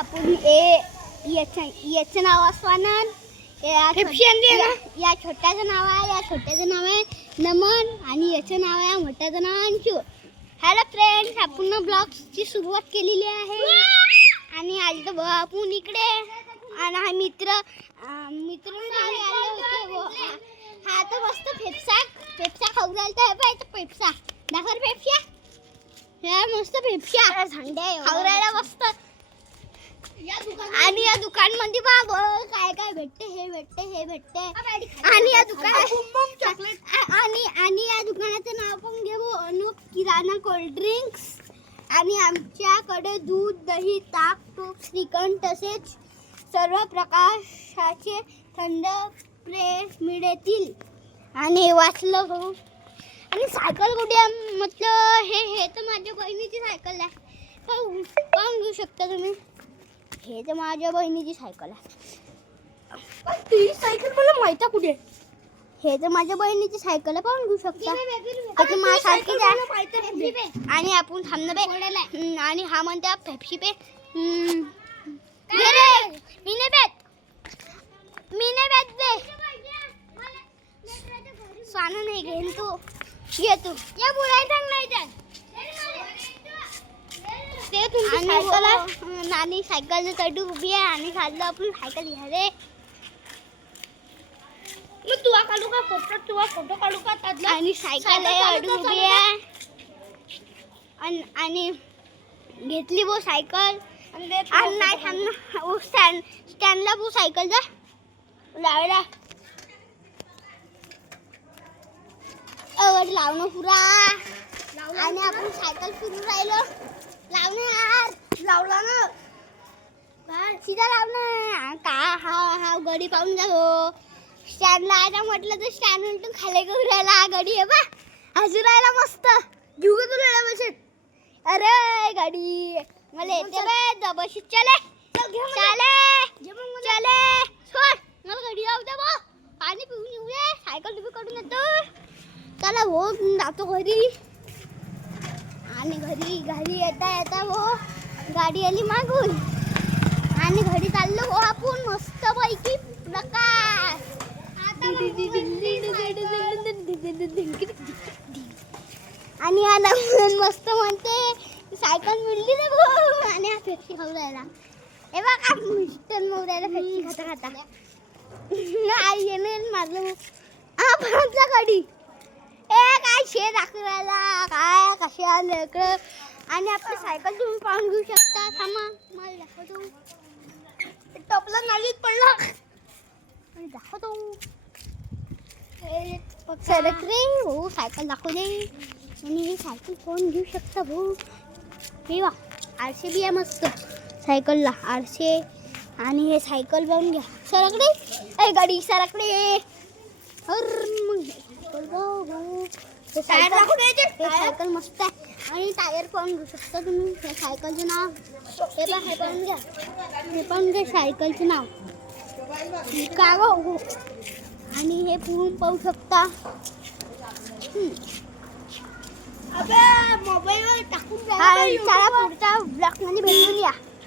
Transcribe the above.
आपण याचं नाव असवानं या छोट्याचं नाव आहे, या छोट्याचं नाव आहे नमन आणि याचं नाव आहे मोठ्याचं नाव आहे अंशू. हॅलो फ्रेंड्स, आपण ब्लॉग्सची सुरुवात केलेली आहे आणि आज तर आपण इकडे आणि हा मित्र आले होते. हा तर मस्त फेफसा खाऊ राहिला तर पाहिजे फेफसा दाखव फेफसा. ह्या मस्त फेफसा खाऊ राहिला मस्त. आणि या दुकानमध्ये बाबा काय काय भेटते हे भेटते आणि या दुकानात आणि या दुकानाचं नाव पण घेऊ अनुप किराणा कोल्ड ड्रिंक्स. आणि आमच्याकडे दूध दही ताक तूप श्रीखंड तसेच सर्व प्रकाशाचे थंड पेय मिळतील. आणि वाचलं भाऊ आणि सायकल कुठे म्हटलं हे तर माझ्या बहिणीची सायकल आहे. पाहून घेऊ शकता तुम्ही. हे तर माझ्या बहिणीची सायकल आहे. ती सायकल मला माहिती आहे कुठे. हे तर माझ्या बहिणीची सायकल आहे, पाहून घेऊ शकता. माझ्यासारखीच आहे. आणि आपण थांबणं आणि हा म्हणते पेप्सी पे. मी नाही पेत बे. स्वाना नाही घेईन तू. ये तू या बोलायला नाही त्यात. ते तुमची सायकल आहे. नानी सायकल चढू उभी आहे आणि खाल्लं आपण सायकल घ्या रे. फोटो काढू का त्यातला. आणि सायकल अडू उभी आहे आणि घेतली वो सायकल. आणि नाही थांबणं स्टँडला वो सायकल जा लावला लावणं पुरा. आणि आपण सायकल फिरून राहिलो. लावला ना सीधा लावणं का. हा गडी पाहून जा हो. स्टँडला आहे म्हटलं तर स्टँड उलटून खाली घेऊन राहिला. हा गडी आहे बा हजू राहिला मस्त. घेऊ का तुला बसेत. अरे गाडी मला येते बे दबशीत. चले सोड मला गडी लावू दे बा. पाणी पिऊन येऊ दे. सायकल तुम्ही काढून येतो. चला हो जातो घरी. आणि घरी येता हो गाडी आली मागून आणि घरी चाललो हो आपण मस्त पैकी प्रकाश. आणि हा नमन मस्त म्हणते सायकल मिळली ना भाऊ. आणि हा फेप्सी खाऊ राहिला. हे बघा मिस्टर मऊ राहिला फेप्सी खाता आई येणं मारलं. हा परतला गाडी. काय शे दाखवू राहिला काय कसे आले इकडं. आणि आपली सायकल तुम्ही पाहून घेऊ शकता. थांबा मला दाखवतो. टॉपला नालीत पडला आणि दाखवतो. सरक रे हो सायकल दाखवू दे. आणि ही सायकल पाहून घेऊ शकता भाऊ. हे वा आरसे बी आहे मस्त सायकलला आरसे. आणि हे सायकल पाहून घ्या. सरक रे गाडी सरक रे. सायकल मस्त आहे. आणि टायर पाहून घेऊ शकता तुम्ही. हे सायकलचं नाव हे पाहून घ्या. हे पाहून घ्या सायकलचं नाव का गो. आणि हे पूर्ण पाहू शकता. मोबाईलवर टाकून चला पुढच्या ब्लॉगमध्ये भेटून या.